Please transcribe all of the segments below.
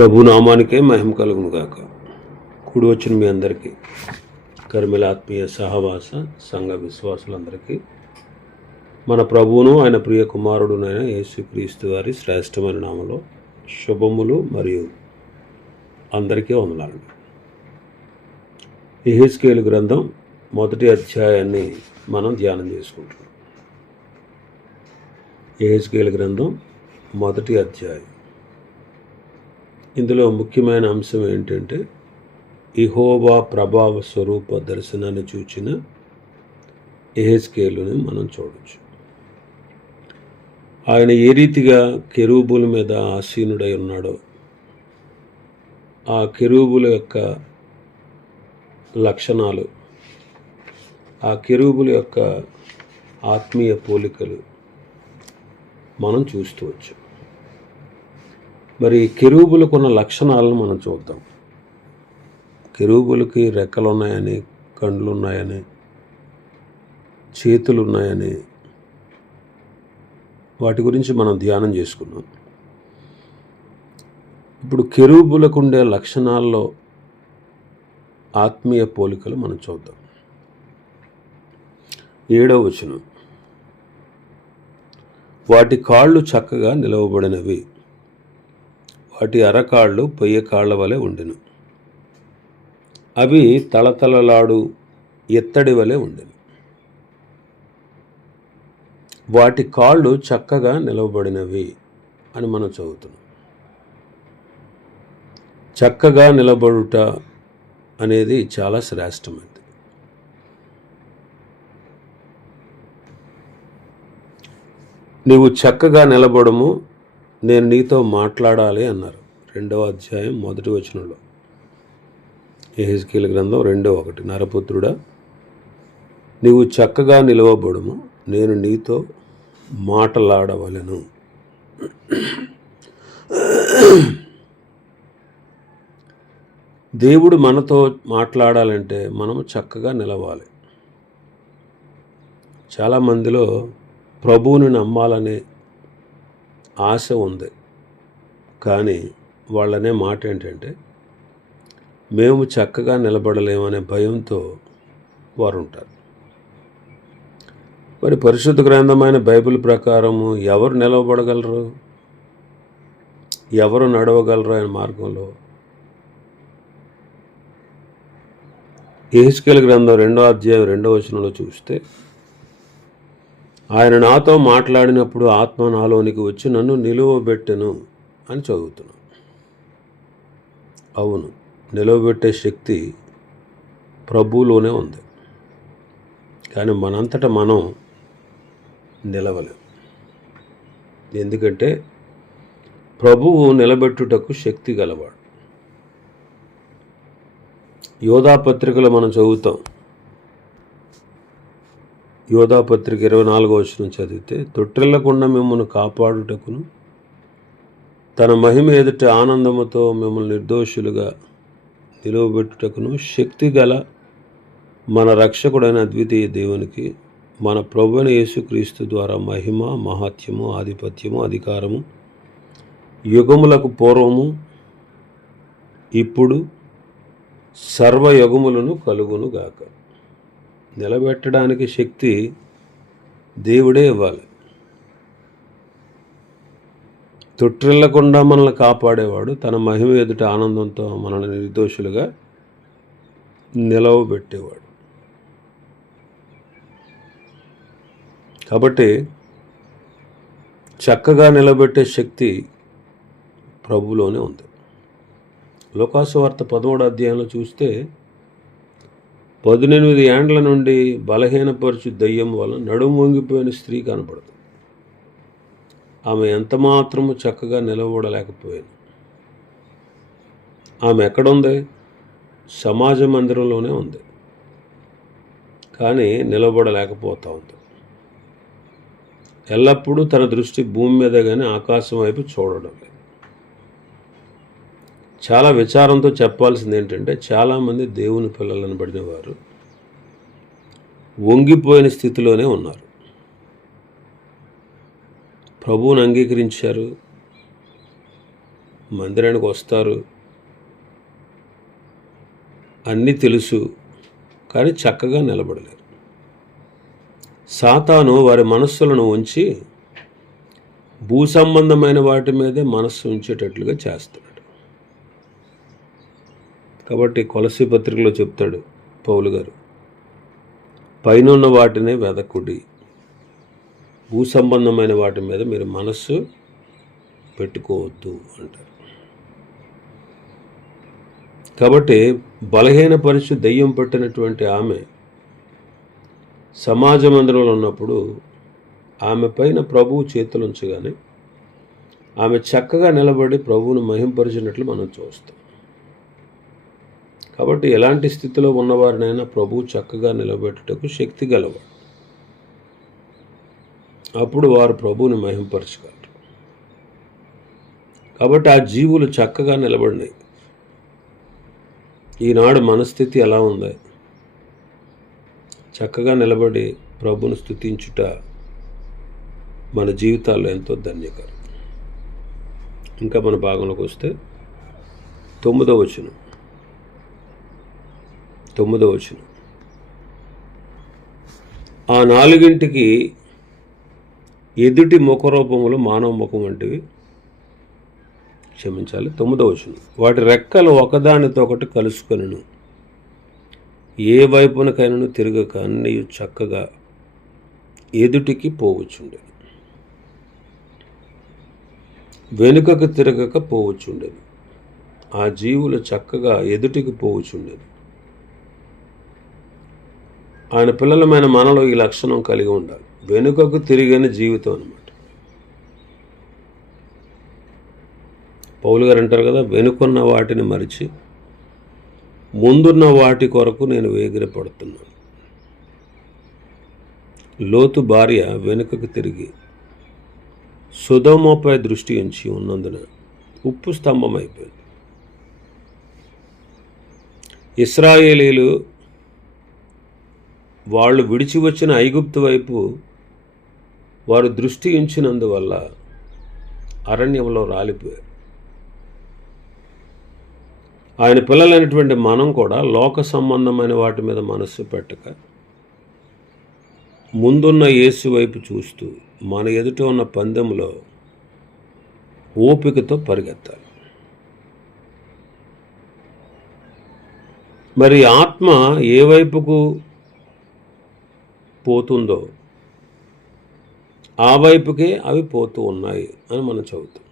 ప్రభు నామానికే మహిమ కలుగును గాక. కూడి వచ్చిన మీ అందరికీ, కర్మిల ఆత్మీయ సహవాస సంఘ విశ్వాసులందరికీ మన ప్రభువును ఆయన ప్రియ కుమారుడునైన యేసుక్రీస్తు వారి శ్రేష్టమైన నామలో శుభములు మరియు అందరికీ వందనాలు. యెహెజ్కేలు గ్రంథం 1వ అధ్యాయాన్ని మనం ధ్యానం చేసుకుంటున్నాం. యెహెజ్కేలు గ్రంథం 1వ అధ్యాయం. ఇందులో ముఖ్యమైన అంశం ఏంటంటే, యెహోవా ప్రభావ స్వరూప దర్శనాన్ని చూచిన యెహెజ్కేలుని మనం చూడవచ్చు. ఆయన ఏ రీతిగా కెరూబుల మీద ఆసీనుడై ఉన్నాడో, ఆ కెరూబుల యొక్క లక్షణాలు, ఆ కెరూబుల యొక్క ఆత్మీయ పోలికలు మనం చూస్తూ వచ్చాం. మరి కెరూబులకు ఉన్న లక్షణాలను మనం చూద్దాం. కెరూబులకి రెక్కలు ఉన్నాయని, కండ్లు ఉన్నాయని, చేతులు ఉన్నాయని, వాటి గురించి మనం ధ్యానం చేసుకున్నాం. ఇప్పుడు కెరూబులకు ఉండే లక్షణాల్లో ఆత్మీయ పోలికలు మనం చూద్దాం. 7వ వచనం, వాటి కాళ్ళు చక్కగా నిలవబడినవి, వాటి అరకాళ్ళు పొయ్య కాళ్ల వలె ఉండెను, అవి తళతళలాడు ఎత్తడి వలె ఉండెను. వాటి కాళ్ళు చక్కగా నిలవబడినవి అని మనం చదువుతున్నాం. చక్కగా నిలబడుట అనేది చాలా శ్రేష్టమైనది. నీవు చక్కగా నిలబడము, నేను నీతో మాట్లాడాలి అన్నారు. 2వ అధ్యాయం 1వ వచనంలో, యెహెజ్కేలు గ్రంథం 2:1, నరపుత్రుడా, నీవు చక్కగా నిలవబడుము, నేను నీతో మాట్లాడవలెను. దేవుడు మనతో మాట్లాడాలంటే మనము చక్కగా నిలవాలి. చాలామందిలో ప్రభువుని నమ్మాలనే ఆశ ఉంది, కానీ వాళ్ళనే మాట ఏంటంటే, మేము చక్కగా నిలబడలేమనే భయంతో వారు ఉంటారు. మరి పరిశుద్ధ గ్రంథమైన బైబిల్ ప్రకారము ఎవరు నిలవబడగలరు, ఎవరు నడవగలరు ఆయన మార్గంలో? యెహెజ్కేలు గ్రంథం 2వ అధ్యాయం 2వ వచనంలో చూస్తే, ఆయన నాతో మాట్లాడినప్పుడు ఆత్మ నాలోనికి వచ్చి నన్ను నిలువబెట్టెను అని చదువుతున్నాను. అవును, నిలవబెట్టే శక్తి ప్రభువులోనే ఉంది, కానీ మనంతటా మనం నిలవలేం. ఎందుకంటే ప్రభువు నిలబెట్టుటకు శక్తి గలవాడు. యోధా పత్రికలో మనం చదువుతాం. యోధా పత్రిక 24వ వచనం చదివితే, తొట్టిల్లకుండా మిమ్మల్ని కాపాడుటకును తన మహిమ ఎదుట ఆనందముతో మిమ్మల్ని నిర్దోషులుగా నిలువబెట్టుటకును శక్తి గల మన రక్షకుడైన అద్వితీయ దేవునికి మన ప్రభువైన యేసుక్రీస్తు ద్వారా మహిమ, మహాత్యము, ఆధిపత్యము, అధికారము యుగములకు పూర్వము ఇప్పుడు సర్వయుగములను కలుగును గాక. నిలబెట్టడానికి శక్తి దేవుడే ఇవ్వాలి. తొట్టిల్లకుండా మనల్ని కాపాడేవాడు తన మహిమ ఎదుట ఆనందంతో మనల్ని నిర్దోషులుగా నిలవబెట్టేవాడు. కాబట్టి చక్కగా నిలబెట్టే శక్తి ప్రభువులోనే ఉంది. లోకాసువార్త 13వ అధ్యాయంలో చూస్తే, 18 ఏండ్ల నుండి బలహీనపరచు దయ్యం వల్ల నడుము వంగిపోయిన స్త్రీ కనపడదు. ఆమె ఎంత మాత్రము చక్కగా నిలబడలేకపోయింది. ఆమె ఎక్కడుంది? సమాజ మందిరంలోనే ఉంది, కానీ నిలబడలేకపోతూ ఉంది. ఎల్లప్పుడూ తన దృష్టి భూమి మీద కానీ ఆకాశం వైపు చూడడం లేదు. చాలా విచారంతో చెప్పాల్సింది ఏంటంటే, చాలామంది దేవుని పిల్లలను పడిన వారు వంగిపోయిన స్థితిలోనే ఉన్నారు. ప్రభువుని అంగీకరించారు, మందిరానికి వస్తారు, అన్నీ తెలుసు, కానీ చక్కగా నిలబడలేరు. సాతాను వారి మనస్సులను ఉంచి భూ సంబంధమైన వాటి మీదే మనస్సు ఉంచేటట్లుగా చేస్తున్నాడు. కాబట్టి కొలసీ పత్రికలో చెప్తాడు పౌలు గారు, పైనున్న వాటినే వెదకుడి, భూ సంబంధమైన వాటి మీద మీరు మనస్సు పెట్టుకోవద్దు అంటారు. కాబట్టి బలహీనపరిచి దెయ్యం పట్టినటువంటి ఆమె సమాజ మందిరంలో ఉన్నప్పుడు ఆమె పైన ప్రభువు చేతులుంచగానే ఆమె చక్కగా నిలబడి ప్రభువును మహింపరిచినట్లు మనం చూస్తాం. కాబట్టి ఎలాంటి స్థితిలో ఉన్నవారినైనా ప్రభువు చక్కగా నిలబెట్టుటకు శక్తి గలవాడు. అప్పుడు వారు ప్రభువుని మహింపరచగలరు. కాబట్టి ఆ జీవులు చక్కగా నిలబడినాయి. ఈనాడు మనస్థితి ఎలా ఉంది? చక్కగా నిలబడి ప్రభువును స్తుతించుట మన జీవితాల్లో ఎంతో ధన్యకరం. ఇంకా మన భాగంలోకి వస్తే 9వ వచనం. ఆ 4ంటికి ఎదుటి ముఖరూపములు మానవ ముఖం వంటివి, క్షమించాలి, 9వ వచనం. వాటి రెక్కలు ఒకదానితో ఒకటి కలుసుకొనును, ఏ వైపునకైనను తిరగక అన్నీ చక్కగా ఎదుటికి పోవచ్చుండెను, వెనుకకు తిరగక పోవచ్చుండెను. ఆ జీవులు చక్కగా ఎదుటికి పోవచ్చుండెను. ఆయన పిల్లలమైన మనలో ఈ లక్షణం కలిగి ఉండాలి. వెనుకకు తిరిగిన జీవితం అన్నమాట. పౌలు గారు అంటారు కదా, వెనుకున్న వాటిని మరిచి ముందున్న వాటి కొరకు నేను వేగిరపడుతున్నాను. లోతు భార్య వెనుకకు తిరిగి సొదొమపై దృష్టి ఉంచి ఉన్నందున ఉప్పు స్తంభం అయిపోయింది. ఇశ్రాయేలీలు వాళ్ళు విడిచి వచ్చిన ఐగుప్తు వైపు వారు దృష్టి ఉంచినందువల్ల అరణ్యంలో రాలిపోయారు. ఆయన పిల్లలైనటువంటి మనం కూడా లోక సంబంధమైన వాటి మీద మనస్సు పెట్టక ముందున్న యేసు వైపు చూస్తూ మన ఎదుట ఉన్న పందెంలో ఓపికతో పరిగెత్తాలి. మరి ఆత్మ ఏ వైపుకు పోతుందో ఆ వైపుకే అవి పోతూ ఉన్నాయి అని మనం చదువుతాం.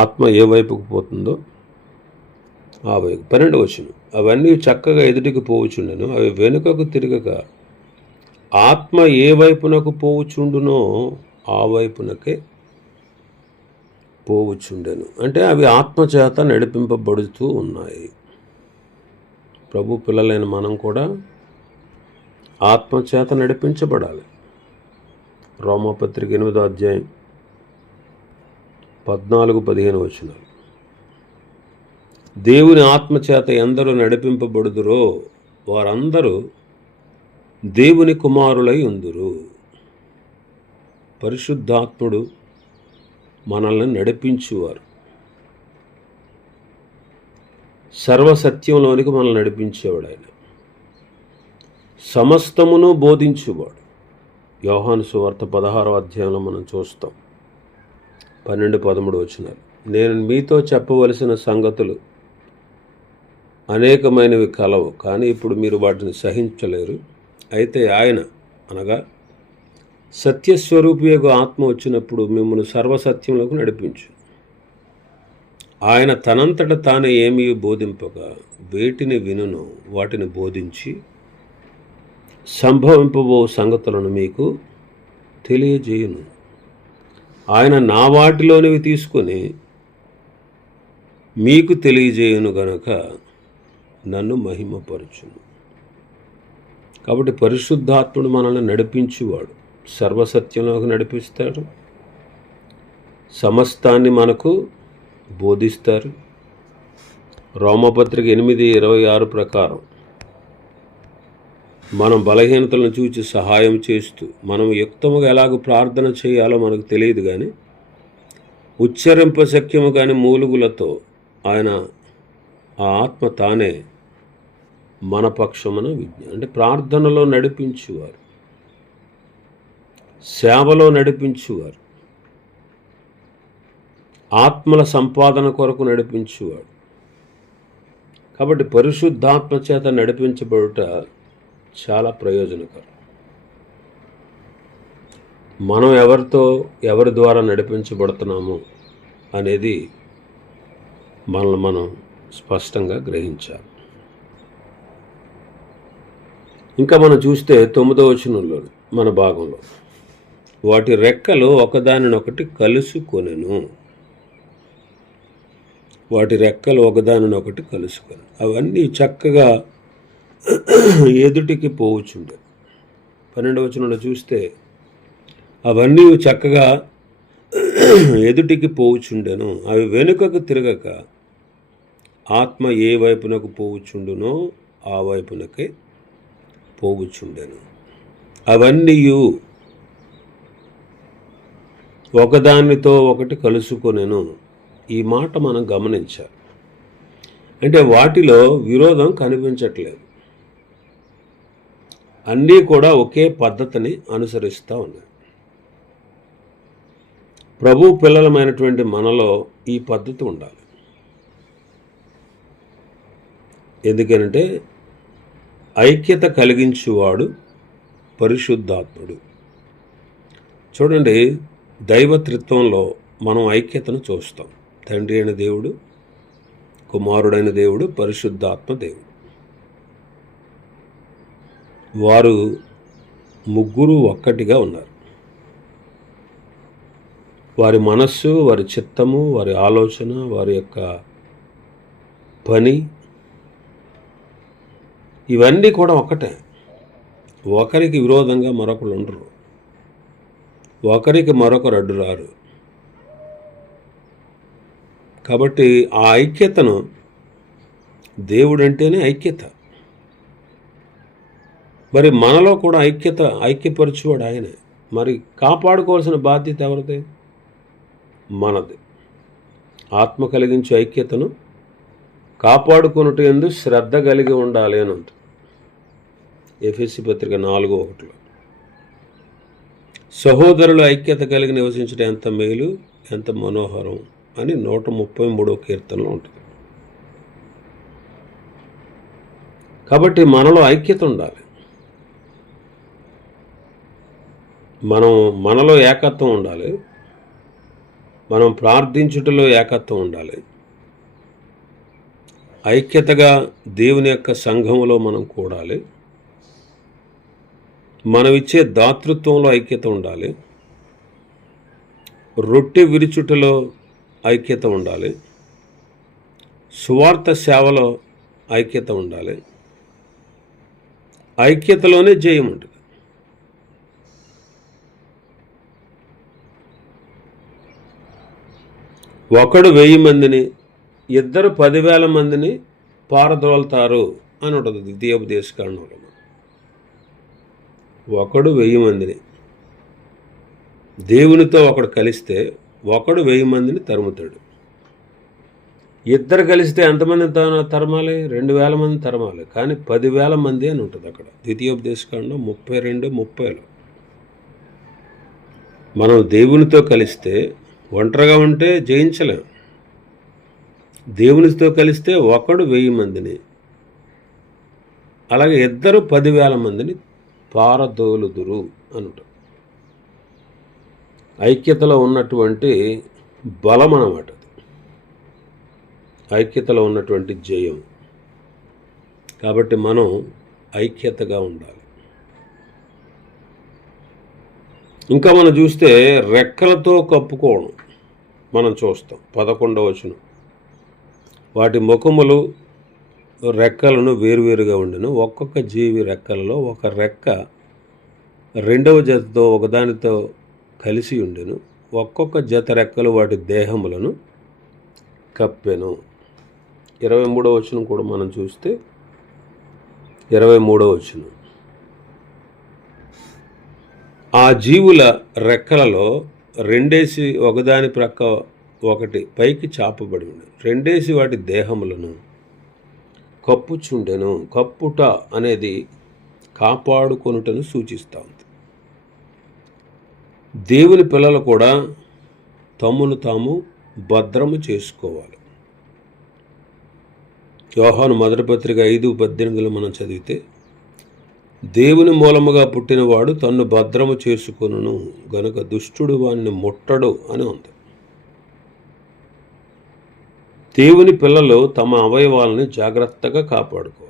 ఆత్మ ఏ వైపుకు పోతుందో ఆ వైపు. 12వ వచనం. అవన్నీ చక్కగా ఎదుటికి పోవుచుండెను, అవి వెనుకకు తిరగక ఆత్మ ఏ వైపునకు పోవుచుండునో ఆ వైపునకే పోవుచుండెను. అంటే అవి ఆత్మచేత నడిపింపబడుతూ ఉన్నాయి. ప్రభు పిల్లలైన మనం కూడా ఆత్మచేత నడిపించబడాలి. రోమాపత్రిక 8వ అధ్యాయం 14-15 వచనాలు. దేవుని ఆత్మచేత ఎందరూ నడిపింపబడుదురో వారందరూ దేవుని కుమారులై ఉందురు. పరిశుద్ధాత్ముడు మనల్ని నడిపించువారు, సర్వసత్యంలోనికి మనల్ని నడిపించేవాడు. ఆయన సమస్తమును బోధించువాడు. యోహాను సువార్త 16వ అధ్యాయంలో మనం చూస్తాం 12-13 వచనాలు. నేను మీతో చెప్పవలసిన సంగతులు అనేకమైనవి కలవు, కానీ ఇప్పుడు మీరు వాటిని సహించలేరు. అయితే ఆయన అనగా సత్యస్వరూపియగు ఆత్మ వచ్చినప్పుడు మిమ్మల్ని సర్వసత్యంలోకి నడిపించు. ఆయన తనంతట తానే ఏమీ బోధింపగా వేటిని వినును వాటిని బోధించి సంభవింపబో సంగతులను మీకు తెలియజేయును. ఆయన నా వాటిలోనివి తీసుకొని మీకు తెలియజేయును గనక నన్ను మహిమపరచును. కాబట్టి పరిశుద్ధాత్ముడు మనల్ని నడిపించువాడు, సర్వసత్యంలోకి నడిపిస్తాడు, సమస్తాన్ని మనకు బోధిస్తారు. రోమపత్రిక 8:26 ప్రకారం మనం బలహీనతలను చూచి సహాయం చేస్తూ మనం యుక్తముగా ఎలాగ ప్రార్థన చేయాలో మనకు తెలియదు, కానీ ఉచ్చరింపశక్యము కాని మూలుగులతో ఆయన ఆ ఆత్మ తానే మన పక్షమున అంటే ప్రార్థనలో నడిపించువారు, సేవలో నడిపించువారు, ఆత్మల సంపాదన కొరకు నడిపించువాడు. కాబట్టి పరిశుద్ధాత్మ చేత నడిపించబడుట చాలా ప్రయోజనకరం. మనం ఎవరి ద్వారా నడిపించబడుతున్నాము అనేది మనల్ని మనం స్పష్టంగా గ్రహించాలి. ఇంకా మనం చూస్తే 9వ వచనంలో మన భాగంలో, వాటి రెక్కలు ఒకదానినొకటి కలుసుకొనెను. వాటి రెక్కలు ఒకదానినొకటి కలుసుకొని అవన్నీ చక్కగా ఎదుటికి పోవచ్చుండే. 12వ వచనంలో చూస్తే అవన్నీ చక్కగా ఎదుటికి పోవుచుండెను, అవి వెనుకకు తిరగక ఆత్మ ఏ వైపునకు పోవుచుండునో ఆ వైపునకే పోవుచుండెను. అవన్నీ ఒకదానితో ఒకటి కలుసుకొనెను. ఈ మాట మనం గమనించాలి. అంటే వాటిలో విరోధం కనిపించట్లేదు, అన్నీ కూడా ఒకే పద్ధతిని అనుసరిస్తూ ఉన్నాయి. ప్రభు పిల్లలమైనటువంటి మనలో ఈ పద్ధతి ఉండాలి. ఎందుకనంటే ఐక్యత కలిగించువాడు పరిశుద్ధాత్ముడు. చూడండి, దైవత్రిత్వంలో మనం ఐక్యతను చూస్తాం. తండ్రి అయిన దేవుడు, కుమారుడైన దేవుడు, పరిశుద్ధాత్మ దేవుడు. వారు ముగ్గురు ఒక్కటిగా ఉన్నారు. వారి మనస్సు, వారి చిత్తము, వారి ఆలోచన, వారి యొక్క పని, ఇవన్నీ కూడా ఒకటే. ఒకరికి విరోధంగా మరొకరు ఉండరు, ఒకరికి మరొకరు అడ్డురారు. కాబట్టి ఆ ఐక్యతను, దేవుడంటేనే ఐక్యత, మరి మనలో కూడా ఐక్యపరచువాడు ఆయనే. మరి కాపాడుకోవాల్సిన బాధ్యత ఎవరిది? మనది. ఆత్మ కలిగించే ఐక్యతను కాపాడుకొనుట యందు శ్రద్ధ కలిగి ఉండాలి అని ఉంటుంది ఎఫెసీ పత్రిక 4:1. సహోదరులు ఐక్యత కలిగి నివసించడం ఎంత మేలు, ఎంత మనోహరం అని 133వ కీర్తనలో ఉంటుంది. కాబట్టి మనలో ఐక్యత ఉండాలి. మనలో ఏకత్వం ఉండాలి. మనం ప్రార్థించుటలో ఏకత్వం ఉండాలి. ఐక్యతగా దేవుని యొక్క సంఘములో మనం కూడాలి. మనం ఇచ్చే దాతృత్వంలో ఐక్యత ఉండాలి. రొట్టె విరుచుటలో ఐక్యత ఉండాలి. సువార్త సేవలో ఐక్యత ఉండాలి. ఐక్యతలోనే జయం ఉంటుంది. ఒకడు 1000 మందిని, ఇద్దరు 10,000 మందిని పారద్రోలుతారు అని ఉంటుంది ద్వితీయోపదేశకాండంలో. ఒకడు 1000 మందిని, దేవునితో ఒకడు కలిస్తే ఒకడు 1000 మందిని తరుముతాడు. ఇద్దరు కలిస్తే ఎంతమంది తరమాలి? 2,000 మంది తరమాలి. కానీ 10,000 మంది అని ఉంటుంది అక్కడ ద్వితీయోపదేశకాండం 32-30లో. మనం దేవునితో కలిస్తే, ఒంటరిగా ఉంటే జయించలేం. దేవునితో కలిస్తే ఒకడు 1000 మందిని, అలాగే ఇద్దరు 10,000 మందిని పారదోలుదురు అనుట. ఐక్యతలో ఉన్నటువంటి బలం అన్నమాట. ఐక్యతలో ఉన్నటువంటి జయం. కాబట్టి మనం ఐక్యతగా ఉండాలి. ఇంకా మనం చూస్తే రెక్కలతో కప్పుకోవడం మనం చూస్తాం. 11వ వచనం, వాటి ముఖములు రెక్కలను వేరువేరుగా ఉండెను. ఒక్కొక్క జీవి రెక్కలలో ఒక రెక్క రెండవ జతతో ఒకదానితో కలిసి ఉండెను. ఒక్కొక్క జత రెక్కలు వాటి దేహములను కప్పెను. 23వ వచనం కూడా మనం చూస్తే 23వ వచనం, ఆ జీవుల రెక్కలలో రెండేసి ఒకదాని ప్రక్క ఒకటి పైకి చాపబడి ఉండెను, రెండేసి వాటి దేహములను కప్పుచుండెను. కప్పుట అనేది కాపాడుకొనుటను సూచిస్తూ ఉంది. దేవుని పిల్లలు కూడా తమను తాము భద్రము చేసుకోవాలి. యోహాను మొదటి పత్రిక 5:18 మనం చదివితే, దేవుని మూలముగా పుట్టినవాడు తన్ను భద్రము చేసుకొనును గనుక దుష్టుడు వానిని ముట్టడు అని ఉంది. దేవుని పిల్లలు తమ అవయవాలని జాగ్రత్తగా కాపాడుకోవాలి.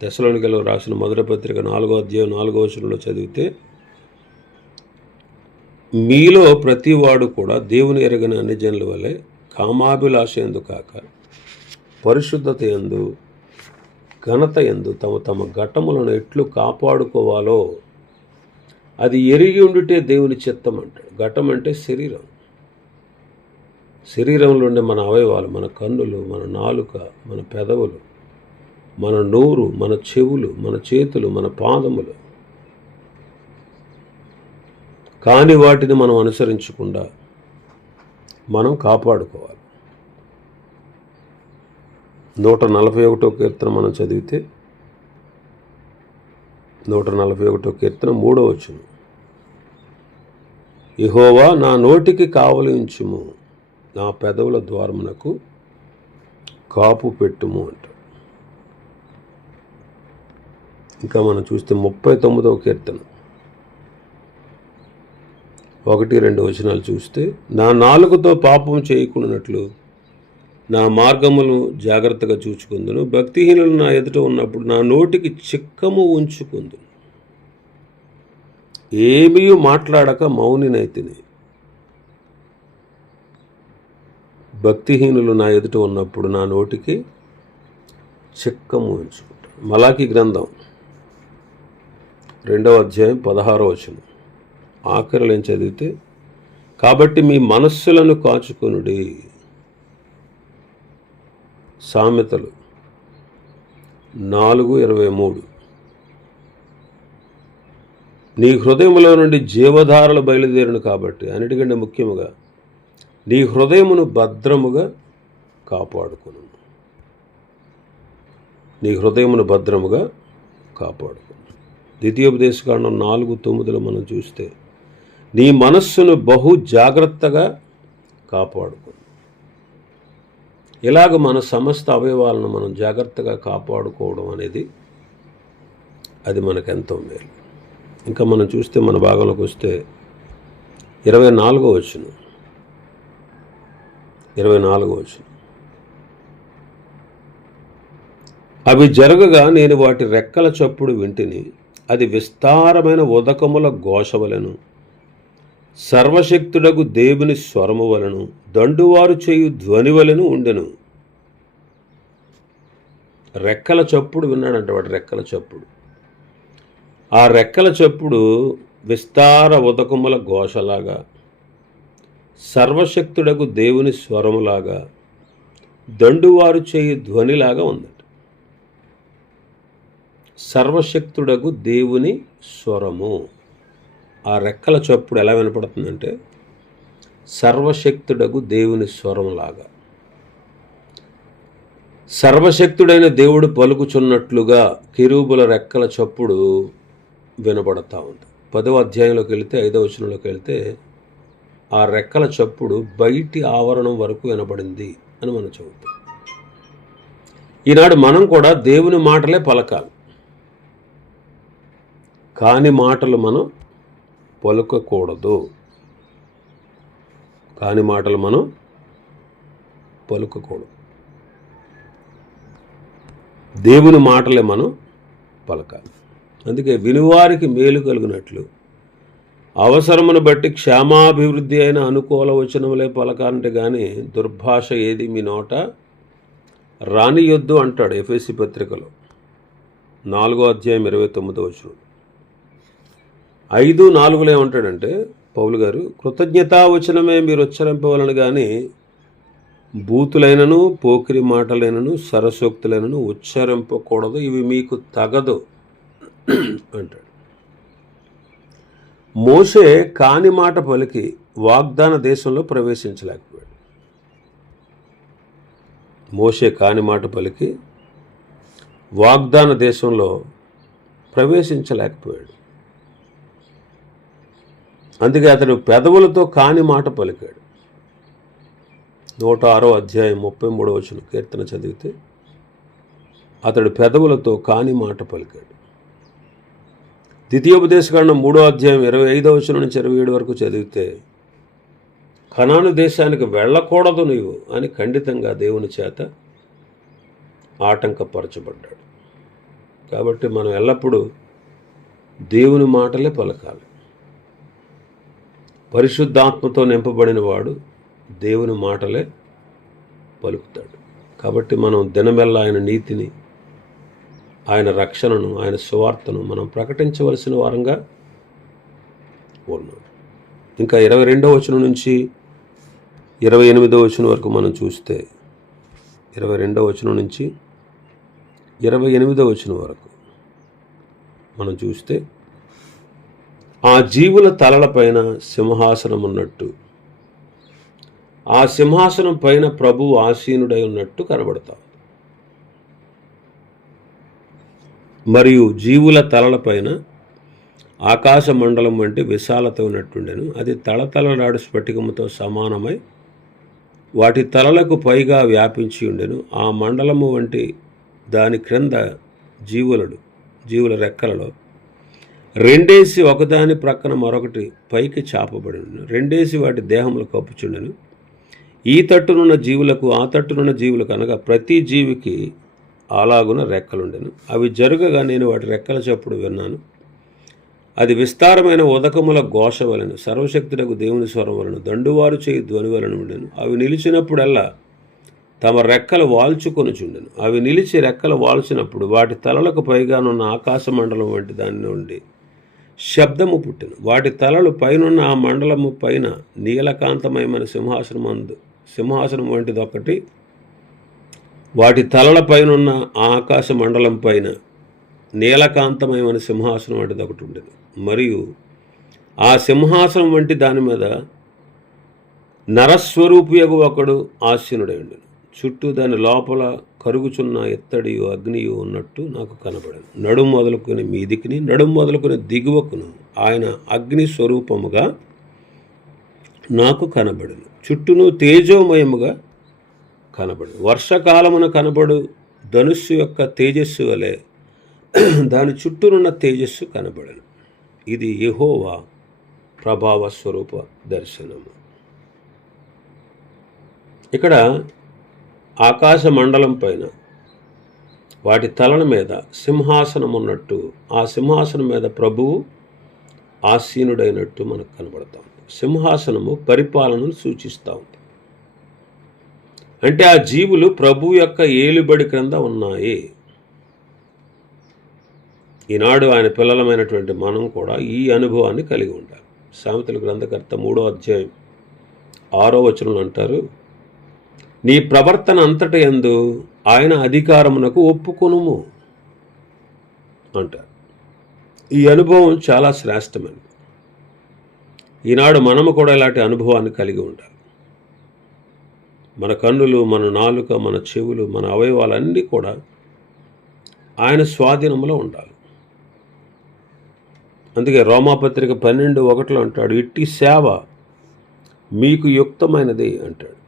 తెస్సలోనికలో రాసిన మొదటి పత్రిక 4వ అధ్యాయం 4వ వచనంలో చదివితే, మీలో ప్రతివాడు కూడా దేవుని ఎరగని అన్ని జనుల వలె కామాభిలాష యందు కాక పరిశుద్ధత యందు ఘనత యందు తమ తమ ఘటములను ఎట్లు కాపాడుకోవాలో అది ఎరిగి ఉండుటే దేవుని చిత్తం అంటాడు. ఘటం అంటే శరీరం. శరీరంలో ఉండే మన అవయవాలు, మన కన్నులు, మన నాలుక, మన పెదవులు, మన నోరు, మన చెవులు, మన చేతులు, మన పాదములు, కాని వాటిని మనం అనుసరించకుండా మనం కాపాడుకోవాలి. 141వ కీర్తన మనం చదివితే 141వ కీర్తన 3వ వచనం, యెహోవా నా నోటికి కావలి ఉంచుము, నా పెదవుల ద్వారమునకు కాపు పెట్టుము అంట. ఇంకా మనం చూస్తే 39వ కీర్తన 1-2 వచనాలు చూస్తే, నా నాలుకతో పాపం చేయకుండానట్లు నా మార్గములు జాగ్రత్తగా చూచుకుందును, భక్తిహీనులు నా ఎదుట ఉన్నప్పుడు నా నోటికి చిక్కము ఉంచుకుందును, ఏమీ మాట్లాడక మౌనినైతిని. భక్తిహీనులు నా ఎదుట ఉన్నప్పుడు నా నోటికి చిక్కము ఉంచుకుంటాను. మలాకి గ్రంథం 2వ అధ్యాయం 16వ వచనం ఆఖరిలో ఏం చదివితే, కాబట్టి మీ మనస్సులను కాచుకొనుడి. సామెతలు 4:23, నీ హృదయములో నుండి జీవధారలు బయలుదేరును కాబట్టి అన్నిటికంటే ముఖ్యముగా నీ హృదయమును భద్రముగా కాపాడుకును. నీ హృదయమును భద్రముగా కాపాడుకును. ద్వితీయోపదేశకాండం 4:9 మనం చూస్తే, నీ మనస్సును బహు జాగ్రత్తగా కాపాడుకును. ఇలాగ మన సమస్త అవయవాలను మనం జాగ్రత్తగా కాపాడుకోవడం అనేది అది మనకెంతో మేలు. ఇంకా మనం చూస్తే మన భాగంలోకి వస్తే 24వ వచనం, అవి జరగగా నేను వాటి రెక్కల చప్పుడు వింటిని, అది విస్తారమైన ఉదకముల ఘోషవలను సర్వశక్తుడగు దేవుని స్వరము వలను దండువారు చేయు ధ్వని వలెను ఉండెను. రెక్కల చప్పుడు విన్నాడంట వాడు, రెక్కల చప్పుడు. ఆ రెక్కల చప్పుడు విస్తార ఉదకముల ఘోషలాగా, సర్వశక్తుడగు దేవుని స్వరములాగా, దండువారు చేయు ధ్వనిలాగా ఉందట. సర్వశక్తుడగు దేవుని స్వరము. ఆ రెక్కల చప్పుడు ఎలా వినపడుతుందంటే సర్వశక్తుడగు దేవుని స్వరంలాగా, సర్వశక్తుడైన దేవుడు పలుకుచున్నట్లుగా కెరూబుల రెక్కల చప్పుడు వినపడతా ఉంది. 10వ అధ్యాయంలోకి వెళితే 5వ వచనంలోకి వెళితే ఆ రెక్కల చప్పుడు బయటి ఆవరణం వరకు వినపడింది అని మనం చెబుతాం. ఈనాడు మనం కూడా దేవుని మాటలే పలకాలి, కాని మాటలు మనం పలుకకూడదు. కాని మాటలు మనం పలుకకూడదు. దేవుని మాటలే మనం పలకాలి. అందుకే వినువారికి మేలు కలుగునట్లు అవసరమును బట్టి క్షేమాభివృద్ధి అయిన అనుకూల వచనములే పలకాలంటే కానీ దుర్భాష ఏది మీ నోట రానియొద్దు అంటాడు ఎఫెసీ పత్రికలో 4వ అధ్యాయం 29వ వచనం. 5:4 ఏమంటాడంటే పౌలు గారు, కృతజ్ఞతావచనమే మీరు ఉచ్చరింపవలను కానీ బూతులైనను పోకిరి మాటలైనను సరసోక్తులైనను ఉచ్చరింపకూడదు, ఇవి మీకు తగదు అంటాడు. మోషే కాని మాట పలికి వాగ్దాన దేశంలో ప్రవేశించలేకపోయాడు. మోషే కాని మాట పలికి వాగ్దాన దేశంలో ప్రవేశించలేకపోయాడు. అందుకే అతడు పెదవులతో కాని మాట పలికాడు. 106వ అధ్యాయం 33వ వచనం కీర్తన చదివితే అతడు పెదవులతో కాని మాట పలికాడు. ద్వితీయోపదేశకాండం 3వ అధ్యాయం 25వ వచనం నుంచి 27 వరకు చదివితే కనాను దేశానికి వెళ్ళకూడదు నీవు అని ఖండితంగా దేవుని చేత ఆటంకపరచబడ్డాడు. కాబట్టి మనం ఎల్లప్పుడూ దేవుని మాటలే పలకాలి. పరిశుద్ధాత్మతో నింపబడిన వాడు దేవుని మాటలే పలుకుతాడు. కాబట్టి మనం దినమెల్లా ఆయన నీతిని, ఆయన రక్షణను, ఆయన సువార్తను మనం ప్రకటించవలసిన వారంగా ఉన్నాం. ఇంకా 22వ వచనం నుంచి 28వ వచనం వరకు మనం చూస్తే 22వ వచనం నుంచి 28వ వచనం వరకు మనం చూస్తే ఆ జీవుల తలలపైన సింహాసనం ఉన్నట్టు, ఆ సింహాసనం పైన ప్రభువు ఆసీనుడై ఉన్నట్టు కనబడతాం. మరియు జీవుల తలలపైన ఆకాశ మండలం వంటి విశాలత ఉన్నట్టుండెను. అది తళతళలాడు స్ఫటికముతో సమానమై వాటి తలలకు పైగా వ్యాపించి ఉండెను. ఆ మండలము వంటి దాని క్రింద జీవుల రెక్కలలో రెండేసి ఒకదాని ప్రక్కన మరొకటి పైకి చాపబడి ఉండెను. రెండేసి వాటి దేహములు కప్పుచుండెను. ఈ తట్టునున్న జీవులకు ఆ తట్టునున్న జీవులకు అనగా ప్రతి జీవికి అలాగున రెక్కలుండెను. అవి జరుగగా నేను వాటి రెక్కల చప్పుడు విన్నాను. అది విస్తారమైన ఉదకముల ఘోష వలెను, సర్వశక్తుడకు దేవుని స్వరం వలన, దండువారు చేయి ధ్వని వలన ఉండెను. అవి నిలిచినప్పుడల్లా తమ రెక్కలు వాల్చుకొనుచుండెను. అవి నిలిచి రెక్కలు వాల్చినప్పుడు వాటి తలలకు పైగానున్న ఆకాశ మండలం వంటి దాని నుండి శబ్దము పుట్టెను. వాటి తలలు పైనున్న ఆ మండలము పైన నీలకాంతమయమైన సింహాసనం వంటిది ఒకటి, వాటి తలల పైనున్న ఆకాశ మండలం పైన నీలకాంతమయమైన సింహాసనం వంటిది ఒకటి ఉండేది. మరియు ఆ సింహాసనం వంటి దాని మీద నరస్వరూపియగు ఒకడు ఆసీనుడై ఉండెను. చుట్టూ దాని లోపల కరుగుచున్న ఎత్తడియు అగ్నియు ఉన్నట్టు నాకు కనబడను. నడుము మొదలుకొని మీదికిని, నడుము మొదలుకొని దిగువకును ఆయన అగ్ని స్వరూపముగా నాకు కనబడను. చుట్టూను తేజోమయముగా కనబడు. వర్షకాలమున కనబడు ధనుస్సు యొక్క తేజస్సు వలె దాని చుట్టూనున్న తేజస్సు కనబడను. ఇది యెహోవా ప్రభావ స్వరూప దర్శనము. ఇక్కడ ఆకాశ మండలం పైన వాటి తలల మీద సింహాసనం ఉన్నట్టు, ఆ సింహాసనం మీద ప్రభువు ఆసీనుడైనట్టు మనకు కనబడతా ఉంది. సింహాసనము పరిపాలనను సూచిస్తూ ఉంది. అంటే ఆ జీవులు ప్రభు యొక్క ఏలుబడి క్రింద ఉన్నాయి. ఈనాడు ఆయన పిల్లలమైనటువంటి మనం కూడా ఈ అనుభవాన్ని కలిగి ఉండాలి. సామెతల గ్రంథకర్త 3వ అధ్యాయం 6వ వచనంలో అంటారు, నీ ప్రవర్తన అంతట యందు ఆయన అధికారమునకు ఒప్పుకొనుము అంటారు. ఈ అనుభవం చాలా శ్రేష్టమైనది. ఈనాడు మనము కూడా ఇలాంటి అనుభవాన్ని కలిగి ఉండాలి. మన కన్నులు, మన నాలుక, మన చెవులు, మన అవయవాలన్నీ కూడా ఆయన స్వాధీనంలో ఉండాలి. అందుకే రోమాపత్రిక 12:1 అంటాడు, ఇట్టి సేవ మీకు యుక్తమైనది అంటాడు.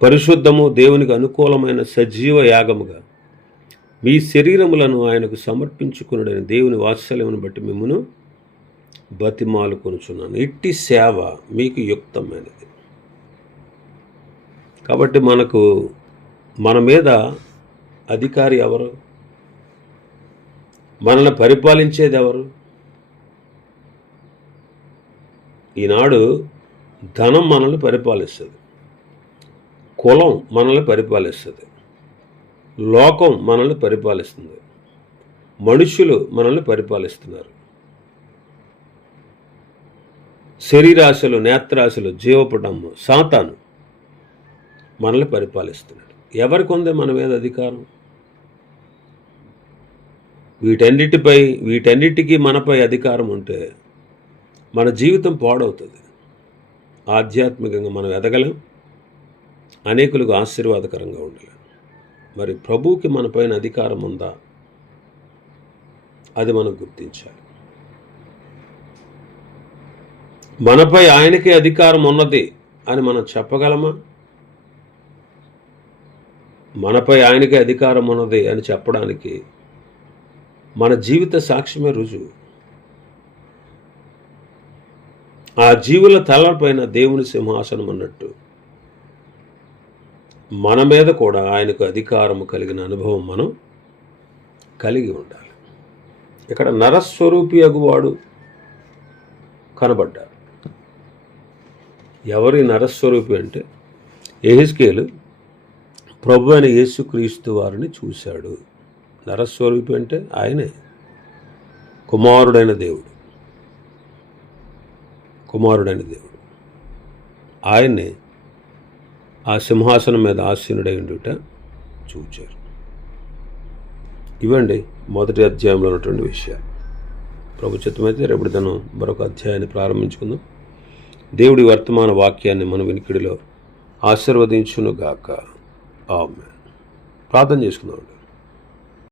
పరిశుద్ధము, దేవునికి అనుకూలమైన సజీవ యాగముగా మీ శరీరములను ఆయనకు సమర్పించుకునుడని దేవుని వాత్సల్యమును బట్టి మిమ్మును బతిమాలు కొనుచున్నాను. ఇట్టి సేవ మీకు యుక్తమైనది. కాబట్టి మన మీద అధికారి ఎవరు? మనల్ని పరిపాలించేది ఎవరు? ఈనాడు ధనం మనల్ని పరిపాలిస్తుంది, కులం మనల్ని పరిపాలిస్తుంది, లోకం మనల్ని పరిపాలిస్తుంది, మనుషులు మనల్ని పరిపాలిస్తున్నారు. శరీరాశలు, నేత్రాశలు, జీవపుటము, సాతాను మనల్ని పరిపాలిస్తున్నాడు. ఎవరికి ఉంది మన మీద అధికారం? వీటన్నిటికీ మనపై అధికారం ఉంటే మన జీవితం పాడవుతుంది. ఆధ్యాత్మికంగా మనం ఎదగలేం, అనేకులకు ఆశీర్వాదకరంగా ఉండలేం. మరి ప్రభువుకి మన పైన అధికారం ఉందా? అది మనం గుర్తించాలి. మనపై ఆయనకే అధికారం ఉన్నది అని మనం చెప్పగలమా? మనపై ఆయనకే అధికారం ఉన్నది అని చెప్పడానికి మన జీవిత సాక్ష్యమే రుజువు. ఆ జీవుల తలపైన దేవుని సింహాసనం అన్నట్టు మన మీద కూడా ఆయనకు అధికారము కలిగిన అనుభవం మనం కలిగి ఉండాలి. ఇక్కడ నరస్వరూపి అగువాడు కనబడ్డాడు. ఎవరి నరస్వరూపి అంటే యెహెజ్కేలు ప్రభు అయిన యేసుక్రీస్తు వారిని చూశాడు. నరస్వరూపి అంటే ఆయనే, కుమారుడైన దేవుడు. ఆయన్ని ఆ సింహాసనం మీద ఆసీనుడై ఉండుట చూచారు. ఇవండి మొదటి అధ్యాయంలో ఉన్నటువంటి విషయాలు. ప్రభు చిత్తమైతే రేపటి దినం మరొక అధ్యాయాన్ని ప్రారంభించుకుందాం. దేవుడి వర్తమాన వాక్యాన్ని మన వినికిడిలో ఆశీర్వదించునుగాక. ఆమేన్. ప్రార్థన చేసుకుందామండి.